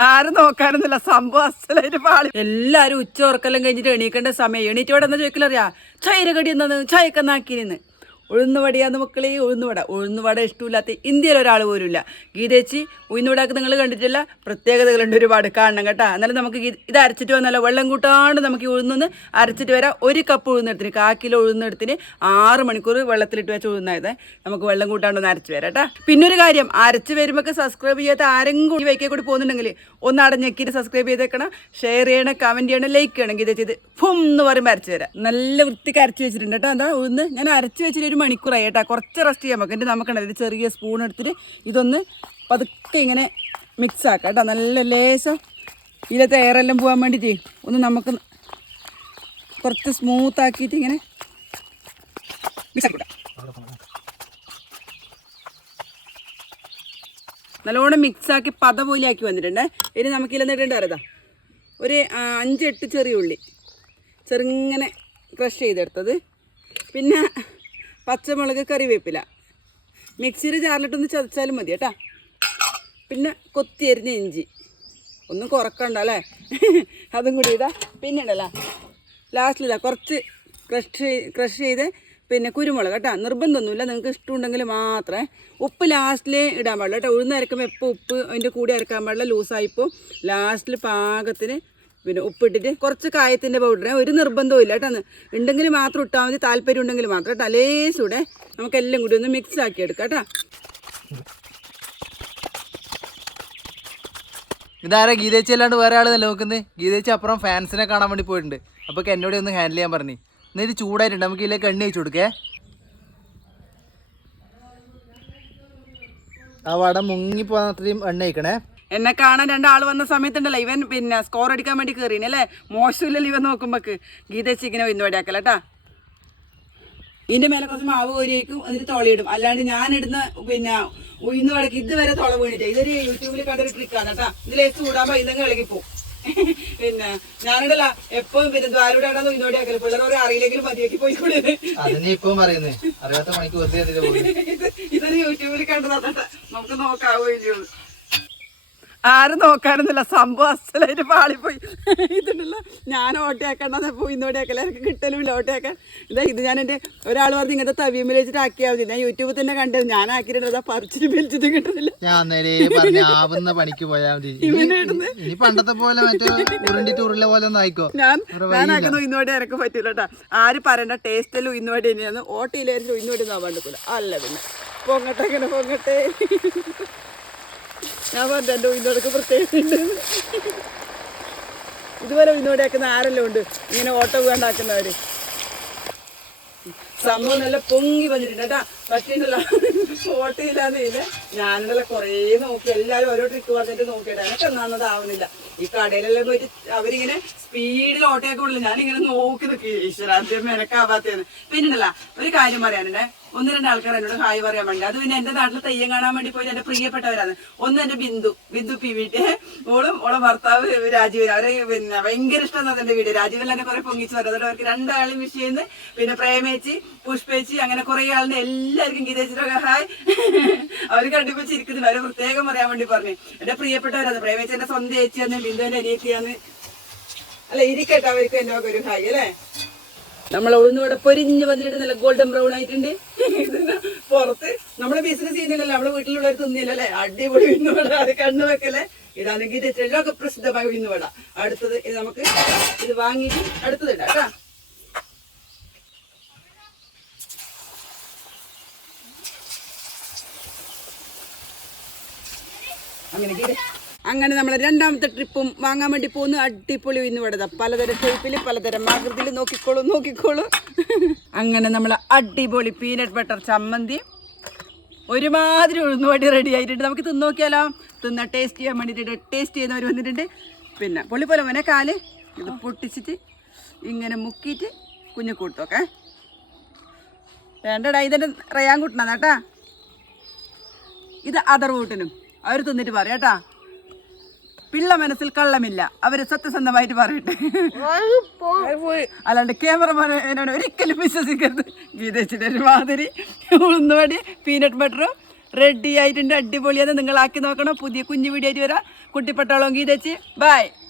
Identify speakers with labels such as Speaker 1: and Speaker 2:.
Speaker 1: ആരും നോക്കാനൊന്നുമില്ല. സംഭവം അസലായിട്ട് പാളി. എല്ലാരും ഉച്ച ഉറക്കെല്ലാം കഴിഞ്ഞിട്ട് എണീക്കേണ്ട സമയം. എണീറ്റ് ഇവിടെ എന്താ ചോദിക്കലറിയാ? ചൈരകടി എന്നു ചായക്കന്നാക്കിനിന്ന് ഉഴുന്നുവടയാന്ന് മക്കളെ ഉഴുന്നുവട. ഉഴുന്നുവട ഇഷ്ടമില്ലാത്ത ഇന്ത്യയിൽ ഒരാൾ പോലും ഇല്ല ഗീതേച്ചി ഉഴുന്നുവടക്ക് നിങ്ങൾ കണ്ടിട്ടില്ല? പ്രത്യേകതകളുണ്ട് ഒരുപാട് കാണണം കേട്ടോ. എന്നാലും നമുക്ക് ഇത് അരച്ചിട്ട് വന്നാലോ? വെള്ളം കൂട്ടാണ്ട് നമുക്ക് ഉഴുന്നൊന്ന് അരച്ചിട്ട് വരാം. ഒരു കപ്പ് ഉഴുന്നെടുത്തിന് കാ ഉഴുന്നെടുത്തിന് ആറ് മണിക്കൂർ വെള്ളത്തിലിട്ട് വെച്ച് ഉഴുന്നായത് നമുക്ക് വെള്ളം കൂട്ടാണ്ടൊന്ന് അരച്ച് വരാം കേട്ടോ. പിന്നെ ഒരു കാര്യം അരച്ച് വരുമ്പോൾ സബ്സ്ക്രൈബ് ചെയ്യാത്ത ആരെങ്കിലും കൂടി വൈക്കേ കൂടി പോകുന്നുണ്ടെങ്കിൽ ഒന്ന് അടഞ്ഞെക്കിയിട്ട് സബ്സ്ക്രൈബ് ചെയ്തേക്കണം. ഷെയർ ചെയ്യണം കമന്റ് ചെയ്യണം ലൈക്ക് ചെയ്യണം. ഗീതേച്ചി ഫും എന്ന് പറയുമ്പോൾ അരച്ച് വരാം. നല്ല വൃത്തിക്ക് അരച്ച് വെച്ചിട്ടുണ്ട് കേട്ടോ. എന്താ ഉഴുന്ന് ഞാൻ അരച്ച് വെച്ചിട്ട് ഒരു മണിക്കൂറായി കേട്ടോ. കുറച്ച് റെസ്റ്റ് ചെയ്യാൻ നമുക്ക് എന്നിട്ട് നമുക്കുണ്ട് ഒരു ചെറിയ സ്പൂൺ എടുത്തിട്ട് ഇതൊന്ന് പതുക്കെ ഇങ്ങനെ മിക്സ് ആക്കാം കേട്ടോ. നല്ല ലേശം ഇതിലത്തെ എയറെല്ലാം പോകാൻ വേണ്ടിയിട്ട് ഒന്ന് നമുക്ക് കുറച്ച് സ്മൂത്ത് ആക്കിയിട്ട് ഇങ്ങനെ മിക്സ് ആക്കി നല്ലോണം മിക്സ് ആക്കി പത പോലെ ആക്കി വന്നിട്ടുണ്ട്. ഇനി നമുക്ക് ഇല്ലെന്നിട്ടുണ്ട് അറിയതാ ഒരു അഞ്ചെട്ട് ചെറിയ ഉള്ളി. ചെറുങ്ങനെ ക്രഷ് ചെയ്തെടുത്തത്. പിന്നെ പച്ചമുളക് കറിവേപ്പില. മിക്സിയിൽ ജാറിലിട്ടൊന്ന് ചതച്ചാലും മതി കേട്ടാ. പിന്നെ കൊത്തി അരിഞ്ഞ ഇഞ്ചി. ഒന്നും കുറക്കണ്ട അല്ലേ? അതും കൂടി ഇതാ പിന്നെ ഉണ്ടല്ലോ ഇതാ കുറച്ച് ക്രഷ് ക്രഷ് ചെയ്ത് പിന്നെ കുരുമുളക് കേട്ടോ. നിർബന്ധമൊന്നുമില്ല നിങ്ങൾക്ക് ഇഷ്ടമുണ്ടെങ്കിൽ മാത്രമേ ഉപ്പ് ലാസ്റ്റിൽ ഇടാൻ പാടില്ല കേട്ടോ. ഉഴുന്ന് അരക്കുമ്പോൾ എപ്പോൾ ഉപ്പ് അതിന്റെ കൂടി അരക്കാൻ പാടില്ല ലൂസായിപ്പോൾ ലാസ്റ്റിൽ പാകത്തിന് പിന്നെ ഉപ്പിട്ടിട്ട് കുറച്ച് കായത്തിന്റെ പൗഡർ ഒരു നിർബന്ധവും ഇല്ല കേട്ടോ ഉണ്ടെങ്കിൽ മാത്രം ഇട്ടാൽ മതി. താല്പര്യം ഉണ്ടെങ്കിൽ മാത്രം കേട്ടോ ലേസൂടെ നമുക്കെല്ലാം കൂടി ഒന്ന് മിക്സ് ആക്കി എടുക്കാം കേട്ടോ.
Speaker 2: ഇതാരാ ഗീതേച്ചി അല്ലാണ്ട് വേറെ ആളെന്നല്ല നോക്കുന്നത് ഗീതേച്ചി അപ്പുറം ഫാൻസിനെ കാണാൻ വേണ്ടി പോയിട്ടുണ്ട്. അപ്പോൾ എന്നോട് ഒന്ന് ഹാൻഡിൽ ചെയ്യാൻ പറഞ്ഞു. എന്നിട്ട് ചൂടായിട്ടുണ്ട്. നമുക്ക് ഇതിലേക്ക് എണ്ണ വെച്ച് കൊടുക്കേ. ആ വട മുങ്ങി അത്രയും എണ്ണ ഒഴിക്കണേ.
Speaker 1: എന്നെ കാണാൻ രണ്ടാൾ വന്ന സമയത്തുണ്ടല്ലോ. ഇവൻ പിന്നെ സ്കോർ അടിക്കാൻ വേണ്ടി കയറീനെ അല്ലേ? മോശമില്ലല്ലോ ഇവൻ നോക്കുമ്പോക്ക്. ഗീതച്ചി ഇങ്ങനെ ഇന്ന് വടിയാക്കല ഇതിന്റെ മേലെ കുറച്ച് മാവ് കോരി വയ്ക്കും എന്നിട്ട് തുളയിടും. അല്ലാണ്ട് ഞാൻ ഇടുന്ന പിന്നെ ഉയർന്ന് വടക്ക് ഇതുവരെ തുള വീണിട്ട് ഇതൊരു യൂട്യൂബിൽ കണ്ടൊരു ട്രിക്കാണ് കേട്ടാ. ഇതിലേക്ക് ചൂടാകുമ്പോ ഇതങ്ങ് പോകും പിന്നെ ഞാനിടല്ല എപ്പോഴും പിന്നെ ദ്വാരൂടെ ആക്കൽ പിള്ളേർ അറിയില്ലെങ്കിലും മതിയാക്കി പോയിക്കൂടെ.
Speaker 2: അതിനെ
Speaker 1: ഇതൊരു യൂട്യൂബിൽ കണ്ടതാ നമുക്ക് നോക്കാവുകയും ആരും നോക്കാനൊന്നുമില്ല. സംഭവം അസലായിട്ട് പാളിപ്പോയി ഇതിനുള്ള ഞാൻ ഓട്ടയാക്കണ്ടെന്ന് പോയി ഇന്ന് ഓടിയാക്കല എനിക്ക് കിട്ടലുമില്ല ഓട്ടയാക്കാൻ ഇതാ ഇത് ഞാൻ എന്റെ ഒരാൾ പറഞ്ഞ് ഇങ്ങനത്തെ തവിയും വെച്ചിട്ട് ആക്കിയാൽ മതി. ഞാൻ യൂട്യൂബിൽ തന്നെ കണ്ടത്. ഞാൻ ആക്കിയിട്ടുണ്ട്. അതാ പറിച്ചിട്ട് വലിച്ചിട്ട് കിട്ടുന്നില്ല
Speaker 2: ഞാൻ നേരെ പറഞ്ഞ ആവുന്ന പണിക്ക് പോയാൽ മതി. ഇനി പണ്ടത്തെ പോലെ മറ്റേ ഉരുള പോലെ ഒന്നും ആയിക്കോ?
Speaker 1: ഞാൻ ഞാൻ ആക്കുന്ന ഇന്നോടെ എനിക്ക് പറ്റില്ല കേട്ടോ ആര് പറയണ്ട ടേസ്റ്റിലും ഇന്നോടെ തന്നെയാണ്. ഓട്ടയിലായിരുന്നു ഇന്നോടെ ഒന്നും പോലെ അല്ല പിന്നെ. പൊങ്ങട്ടെ ഇങ്ങനെ പൊങ്ങട്ടെ. ഞാൻ പറഞ്ഞു എന്റെ ഉയിന്നോടൊക്കെ പ്രത്യേകത ഇതുപോലെ ഉയിന്നോടെ ആക്കുന്ന ആരെല്ലാം ഉണ്ട്? ഇങ്ങനെ ഓട്ട വീണ്ടാക്കുന്നവര്. സംഭവം നല്ല പൊങ്ങി വന്നിട്ടുണ്ട്. കേട്ടാ പക്ഷേ ഓട്ടയില്ലാതെ ഇല്ല. ഞാനിന്നലെ കുറേ നോക്കി. എല്ലാവരും ഓരോ ട്രിക്ക് പറഞ്ഞിട്ട് നോക്കിയിട്ട് എനിക്ക് ഒന്നാമത് ആവുന്നില്ല. ഈ കടയിലെല്ലാം പോയിട്ട് അവരിങ്ങനെ സ്പീഡിൽ ഓട്ടയൊക്കെ ഉള്ളു. ഞാനിങ്ങനെ നോക്കി നിൽക്കി ഈശ്വരാദ്യം എനക്കാവാത്തേന്ന് പിന്നെണ്ടല്ല ഒരു കാര്യം പറയാനുണ്ടേ. ഒന്ന് രണ്ട് ആൾക്കാർ എന്നോട് ഹായ് പറയാൻ വേണ്ടി. അത് പിന്നെ എന്റെ നാട്ടിൽ തെയ്യം കാണാൻ വേണ്ടി പോയി എന്റെ പ്രിയപ്പെട്ടവരാണ്. ഒന്ന് എന്റെ ബിന്ദു. ബിന്ദു പി വീട്ടെ ഓളും ഓളെ ഭർത്താവ് രാജീവൻ അവരെ പിന്നെ ഭയങ്കര ഇഷ്ടമാണ് എന്റെ വീട് രാജീവൻ എന്നെ കുറെ പൊങ്ങിച്ചു വരും അതുകൊണ്ട് അവർക്ക് രണ്ടാളും വിഷ് ചെയ്യുന്ന. പിന്നെ പ്രേമേച്ചി പുഷ്പേച്ചി അങ്ങനെ കുറെ ആളിന് എല്ലാവർക്കും ഗീതേച്ചിട്ടൊക്കെ ഹായ്. അവർ കണ്ടിപ്പോ ചിരിക്കുന്നുണ്ട് അവരെ പ്രത്യേകം പറയാൻ വേണ്ടി പറഞ്ഞു. എന്റെ പ്രിയപ്പെട്ടവരാണ്. പ്രേമേച്ചി എന്റെ സ്വന്തം ഏച്ചിയാന്ന് ബിന്ദുവിന്റെ അനിയത്തിയാന്ന് അല്ല ഇരിക്കട്ടെ. അവർക്ക് എന്റെ ഒരു ഹായ് അല്ലേ? നമ്മൾ ഉഴുന്നിവിടെ പൊരിഞ്ഞ് വന്നിട്ട് നല്ല ഗോൾഡൻ ബ്രൗൺ ആയിട്ടുണ്ട്. പുറത്ത് നമ്മളെ ബിസിനസ് ചെയ്യുന്നില്ലല്ലോ നമ്മളെ വീട്ടിലുള്ളവർ തിന്നില്ലല്ലേ? അടിപൊളി ഉഴുന്നുവട അത് കണ്ണു വെക്കല്ലേ? ഇതാണെങ്കിൽ ഇത് ലോക പ്രസിദ്ധമായ ഉഴുന്നുവട അടുത്തത് ഇത് നമുക്ക് ഇത് വാങ്ങിയിട്ട് അടുത്തത് ഇടാം കേട്ടാ അങ്ങനെ ഇത് അങ്ങനെ നമ്മൾ രണ്ടാമത്തെ ട്രിപ്പും വാങ്ങാൻ വേണ്ടി പോകുന്നു അടിപൊളി ഇന്ന് ഇവിടെ പലതരം ഷേപ്പിൽ പലതരം ആകൃതിയിൽ നോക്കിക്കോളൂ നോക്കിക്കോളൂ. അങ്ങനെ നമ്മൾ അടിപൊളി പീനട്ട് ബട്ടർ ചമ്മന്തി. ഒരുമാതിരി ഉഴുന്നുവടി റെഡി ആയിട്ടുണ്ട്. നമുക്ക് തിന്ന് നോക്കിയാലോ? തിന്ന ടേസ്റ്റ് ചെയ്യാൻ വേണ്ടിയിട്ട് ടേസ്റ്റ് ചെയ്യുന്നവർ വന്നിട്ടുണ്ട്. പിന്നെ പൊളി പോലെ മോനെ കാൽ ഇത് പൊട്ടിച്ചിട്ട് ഇങ്ങനെ മുക്കിയിട്ട് കുഞ്ഞു കൂട്ടോക്കെ വേണ്ടടാ ഇതിന്റെ റയാൻ കൂട്ടണം കേട്ടാ. ഇത് അതർ വീട്ടിനും അവർ തിന്നിട്ട് പറയാട്ടാ പിള്ള മനസ്സിൽ കള്ളമില്ല. അവർ സത്യസന്ധമായിട്ട് പറയട്ടെ. അല്ലാണ്ട് ക്യാമറമാൻ എന്നോട് ഒരിക്കലും വിശ്വസിക്കരുത്. ഗീതച്ചിന്റെ ഒരു മാതിരി. ഉഴുന്നുവടി പീനട്ട് ബട്ടറും റെഡി ആയിട്ടുണ്ട്. അടിപൊളിയാണ് നിങ്ങളാക്കി നോക്കണം. പുതിയ കുഞ്ഞു വീഡിയോ ആയിട്ട് വരാം. കുട്ടിപ്പട്ടാളം ഗീതച്ചി. ബൈ